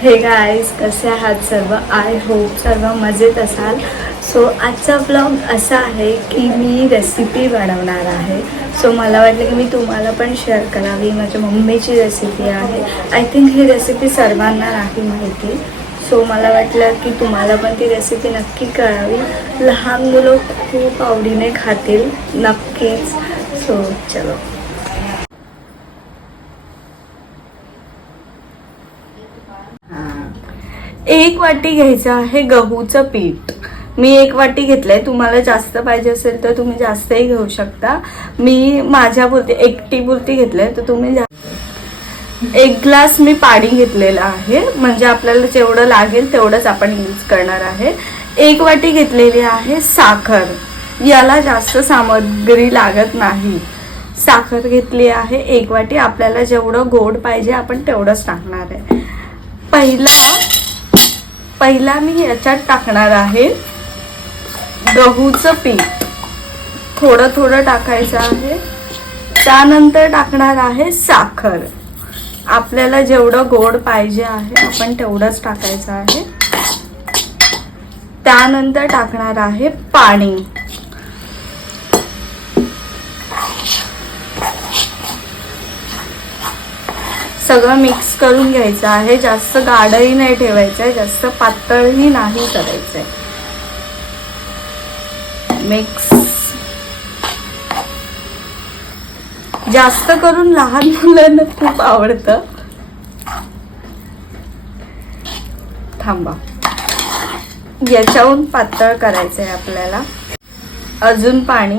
हे गाईज कसे आहात सर्व? आय होप सर्व मजेत असाल. सो आजचा ब्लॉग असा आहे की मी रेसिपी बनवणार आहे. सो मला वाटलं की मी तुम्हाला पण शेअर करावी. माझ्या मम्मीची रेसिपी आहे. आय थिंक ही रेसिपी सर्वांना नाही माहिती. सो मला वाटलं की तुम्हाला पण ती रेसिपी नक्की कळावी लहान मुलं खूप आवडीने खातील. नक्कीच. सो चलो. एक वाटी घ्यायचं आहे गहूचं पीठ. मी एक वाटी घेतलंय तुम्हाला जास्त पाहिजे असेल तर तुम्ही जास्तही घेऊ शकता. मी माझ्या पुरती एकटी पुरती घेतलंय तर तुम्ही एक ग्लास मी पाणी घेतलेलं आहे. म्हणजे आपल्याला जेवढं लागेल तेवढंच आपण यूज करणार आहे. एक वाटी घेतलेली आहे साखर. याला जास्त सामग्री लागत नाही. साखर घेतली आहे एक वाटी. आपल्याला जेवढं गोड पाहिजे आपण तेवढंच टाकणार आहे. पहिला पहिला मी याच्यात टाकणार आहे गहूचं पीठ. थोडं थोडं टाकायचं आहे. त्यानंतर टाकणार आहे साखर. आपल्याला जेवढं गोड पाहिजे आहे आपण तेवढंच टाकायचं आहे. त्यानंतर टाकणार आहे पाणी. सगळं मिक्स करून घ्यायचं आहे. जास्त गाढही नाही ठेवायचं आहे जास्त पातळही नाही करायचंय. मिक्स जास्त करून लहान मुलांना खूप आवडतं. थांबा. याच्याहून पातळ करायचं आहे आपल्याला. अजून पाणी.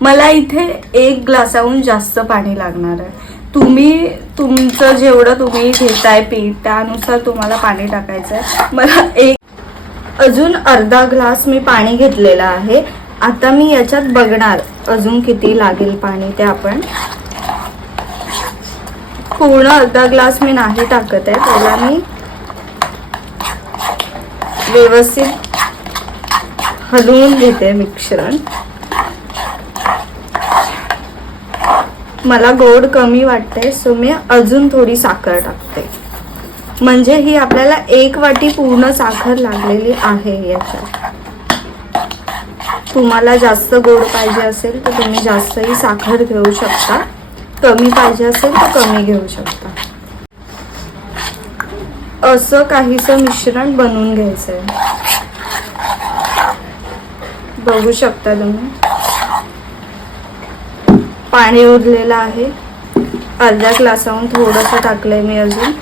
मला इथे एक ग्लासाहून जास्त पाणी लागणार आहे. तुम्ही तुमचं जेवढं तुम्ही घेताय पीठ त्यानुसार तुम्हाला पाणी टाकायचं आहे मला एक अजून अर्धा ग्लास मी पाणी घेतलेलं आहे. आता मी याच्यात बघणार अजून किती लागेल पाणी ते आपण. पूर्ण अर्धा ग्लास मी नाही टाकत आहे. त्याला मी व्यवस्थित हलवून घेते मिश्रण. मला गोड कमी वाटते सो मी अजून थोडी साखर टाकते. म्हणजे ही आपल्याला एक वाटी पूर्ण साखर लागलेली आहे याच्यात. तुम्हाला जास्त गोड पाहिजे असेल तर तुम्ही जास्तही साखर घेऊ शकता. कमी पाहिजे असेल तर कमी घेऊ शकता. असं काहीसं मिश्रण बनवून घ्यायचं आहे बघू शकता तुम्ही? पाणी उरलेलं आहे. अर्ध्या ग्लासाहून थोडंसं टाकलंय मी अजून.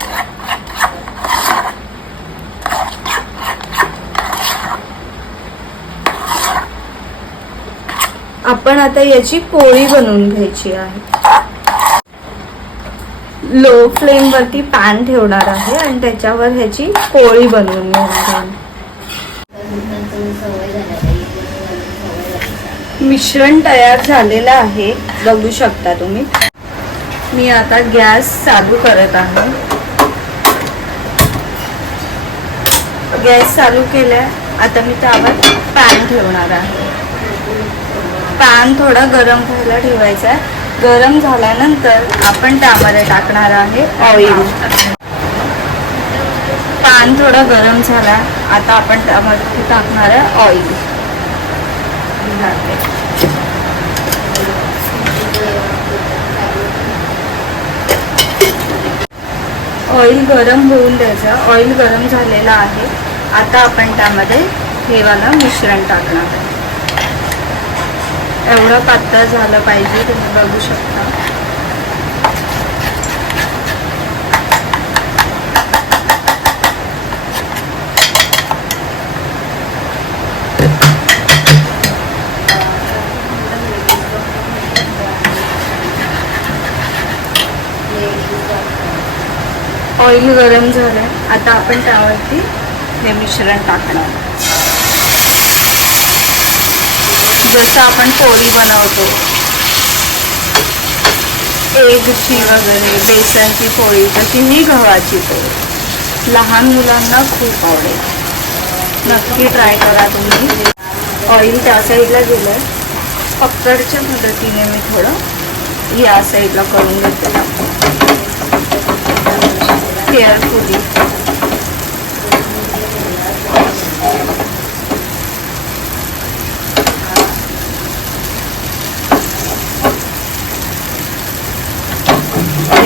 आपण आता याची पोळी बनवून घ्यायची आहे. लो फ्लेम वरती पॅन ठेवणार आहे आणि त्याच्यावर ह्याची पोळी बनवून घेणार आहे. मिश्रण तयार झालेलं आहे. बघू शकता तुम्ही. मी आता गॅस चालू करत आहे. गॅस चालू केलाय. आता मी त्यावर पॅन ठेवणार आहे. पॅन थोडा गरम व्हायला ठेवायचा आहे. गरम झाल्यानंतर आपण त्यामध्ये टाकणार आहे ऑइल पॅन थोडा गरम झाला. आता आपण त्यामध्ये टाकणार आहे ऑइल ऑइल गरम होऊन द्यायचं. ऑइल गरम झालेलं आहे. आता आपण त्यामध्ये हेवाला मिश्रण टाकणार आहे. एवढं पातळ झालं पाहिजे तुम्ही बघू शकता. ऑइल गरम झालंय. आता आपण त्यावरती हे मिश्रण टाकणार. जसं आपण पोळी बनवतो. एगची वगैरे बेसनची पोळी तशी ही गव्हाची पोळी. लहान मुलांना खूप आवडेल. नक्की ट्राय करा तुम्ही. ऑइल त्या साईडला गेलं पक्कडच्या मदतीने मी थोडं या साईडला करून घेते. लेअर पुरी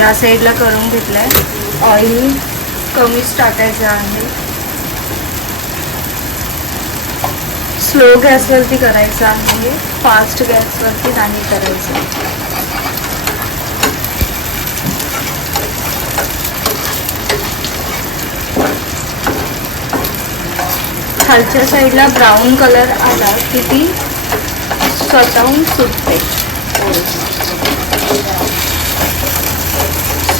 या साईडला करून घेतलंय. ऑइल कमीच टाकायचं आहे स्लो गॅसवरती करायचं आहे. फास्ट गॅसवरती नाही करायचं. खालच्या साईडला ब्राऊन कलर आला की ती स्वतःहून सुटते.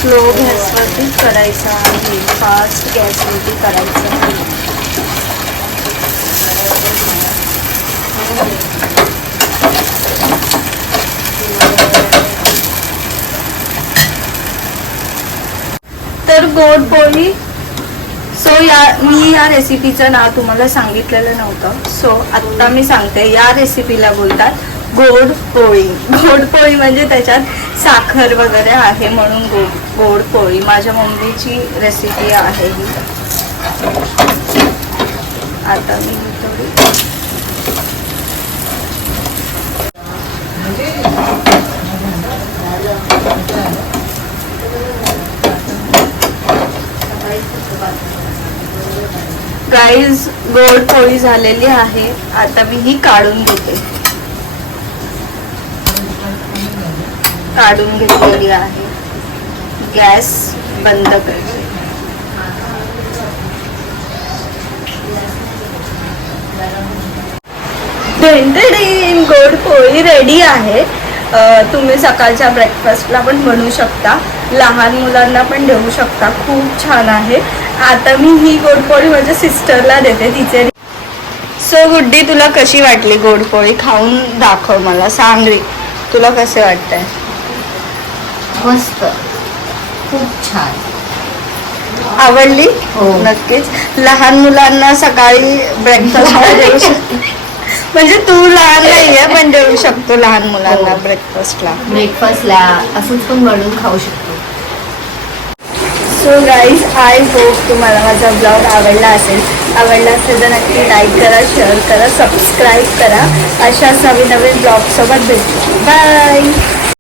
स्लो गॅसवरती करायचं आहे. फास्ट गॅसवरती करायचं आहे. तर गोड पोळी सो या मी या रेसिपीचं नाव तुम्हाला सांगितलेलं नव्हतं. सो आत्ता मी सांगते या रेसिपीला बोलतात गोड पोळी. गोड पोळी म्हणजे त्याच्यात साखर वगैरे आहे म्हणून गोड गोड पोळी. माझ्या मम्मीची रेसिपी आहे ही. आता मी थोडी Thank you. गाईज गोड पोळी झालेली आहे. आता मी ही काढून घेते. काढून घेतलेली आहे. गॅस बंद करते. गोड पोळी रेडी आहे. तुम्ही सकाळच्या ब्रेकफास्टला पण म्हणू शकता. लहान मुलांना पण देऊ शकता. खूप छान आहे. आता मी ही गोड पोळी माझ्या सिस्टरला देते. तिचे सो गुड्डी तुला कशी वाटली गोड पोळी खाऊन दाखव मला. सांग रे. तुला कसे वाटतंय? मस्त. खूप छान. आवडली? हो. नक्कीच. लहान मुलांना सकाळी ब्रेकफास्टला देऊ शकतो म्हणजे तू लहान नाहीये पण देऊ शकतो लहान मुलांना हो. ब्रेकफास्टला ब्रेकफास्टला असंच पण बनवून खाऊ शकतो. सो गाईज आय होप तुम्हाला माझा ब्लॉग आवडला असेल. आवडला असेल तर नक्की लाईक करा शेअर करा सबस्क्राईब करा. अशाच नवीन नवीन ब्लॉगसोबत भेटू. बाय